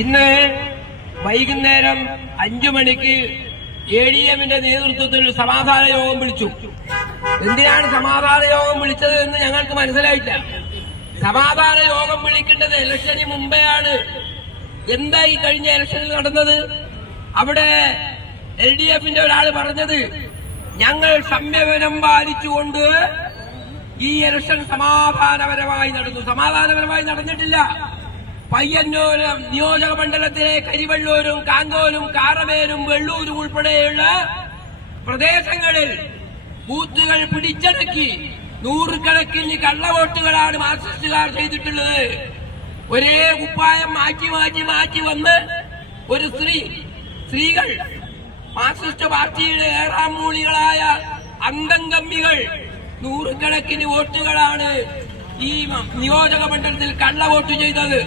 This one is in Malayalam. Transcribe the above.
ഇന്ന് വൈകുന്നേരം 5 മണിക്ക് ADMന്റെ നേതൃത്വത്തിൽ സമാധാന യോഗം വിളിച്ചു. എന്തിനാണ് സമാധാന യോഗം വിളിച്ചത് എന്ന് ഞങ്ങൾക്ക് മനസ്സിലായില്ല. സമാധാന യോഗം വിളിക്കേണ്ടത് ഇലക്ഷന് മുമ്പെയാണ്. എന്തായി കഴിഞ്ഞ ഇലക്ഷനിൽ നടന്നത്? അവിടെ LDFന്റെ ഒരാൾ പറഞ്ഞത് ഞങ്ങൾ സംയമനം പാലിച്ചുകൊണ്ട് ഈ ഇലക്ഷൻ സമാധാനപരമായി നടന്നു. സമാധാനപരമായി നടന്നിട്ടില്ല. പയ്യന്നൂർ നിയോജക മണ്ഡലത്തിലെ കരിവള്ളൂരും കാങ്കോലും കാറമേലും വെള്ളൂരും ഉൾപ്പെടെയുള്ള പ്രദേശങ്ങളിൽ ബൂത്തുകൾ പിടിച്ചടക്കി നൂറുകണക്കിന് കള്ളവോട്ടുകളാണ് മാർക്സിസ്റ്റുകാർ ചെയ്തിട്ടുള്ളത്. ഒരേ കുപ്പായം മാറ്റി മാറ്റി മാറ്റി വന്ന് ഒരു സ്ത്രീകൾ മാർക്സിസ്റ്റ് പാർട്ടിയുടെ ഏറാം മൂളികളായ അന്തംഗമ്മികൾ നൂറുകണക്കിന് വോട്ടുകളാണ് ഈ നിയോജക മണ്ഡലത്തിൽ കള്ളവോട്ട് ചെയ്തത്.